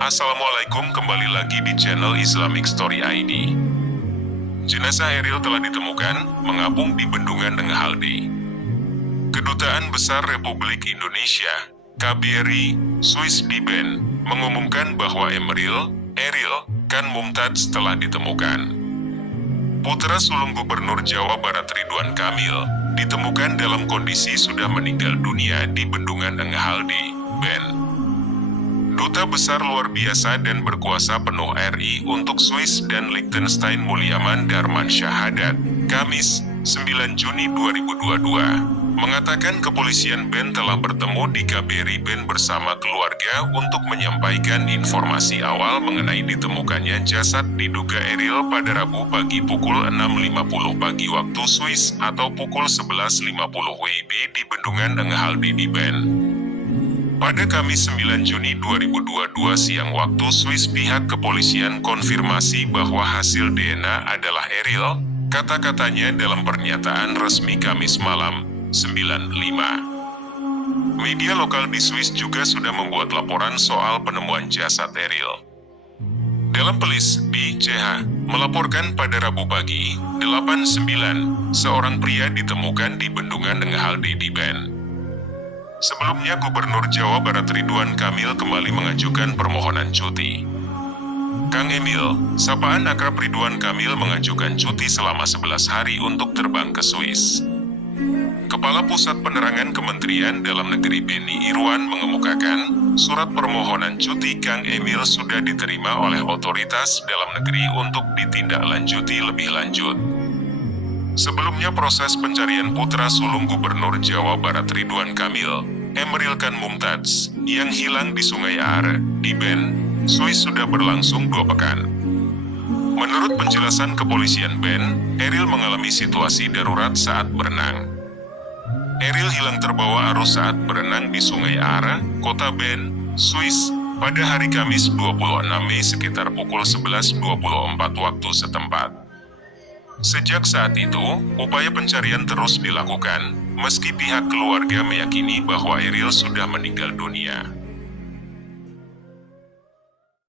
Assalamualaikum, kembali lagi di channel Islamic Story ID. Jenazah Eril telah ditemukan, mengapung di Bendungan Ngehalde. Kedutaan Besar Republik Indonesia, KBRI, Swiss di Bern, mengumumkan bahwa Eril Khan Mumtaz telah ditemukan. Putra sulung Gubernur Jawa Barat Ridwan Kamil, ditemukan dalam kondisi sudah meninggal dunia di Bendungan Ngehalde, Bern. Duta Besar Luar Biasa dan Berkuasa Penuh RI untuk Swiss dan Liechtenstein Mulyaman Darman Syahadat, Kamis, 9 Juni 2022, mengatakan kepolisian Bern telah bertemu di KBRI Bern bersama keluarga untuk menyampaikan informasi awal mengenai ditemukannya jasad diduga Eril pada Rabu pagi pukul 6.50 pagi waktu Swiss atau pukul 11.50 WIB di Bendungan Ngehalde di Bern. Pada Kamis 9 Juni 2022 siang waktu Swiss, pihak kepolisian konfirmasi bahwa hasil DNA adalah Eril, kata-katanya dalam pernyataan resmi Kamis malam, 9.05. Media lokal di Swiss juga sudah membuat laporan soal penemuan jasad Eril. Dalam pelis, BCH melaporkan pada Rabu pagi, 8.09, seorang pria ditemukan di Bendungan Ngehalde di Bern. Sebelumnya Gubernur Jawa Barat Ridwan Kamil kembali mengajukan permohonan cuti. Kang Emil, sapaan akrab Ridwan Kamil, mengajukan cuti selama 11 hari untuk terbang ke Swiss. Kepala Pusat Penerangan Kementerian Dalam Negeri Beni Irwan mengemukakan, surat permohonan cuti Kang Emil sudah diterima oleh otoritas dalam negeri untuk ditindaklanjuti lebih lanjut. Sebelumnya proses pencarian putra sulung Gubernur Jawa Barat Ridwan Kamil, Eril Khan Mumtaz, yang hilang di Sungai Aare, di Bern, Swiss sudah berlangsung 2 pekan. Menurut penjelasan kepolisian Bern, Eril mengalami situasi darurat saat berenang. Eril hilang terbawa arus saat berenang di Sungai Aare, kota Bern, Swiss, pada hari Kamis 26 Mei sekitar pukul 11.24 waktu setempat. Sejak saat itu, upaya pencarian terus dilakukan, meski pihak keluarga meyakini bahwa Eril sudah meninggal dunia.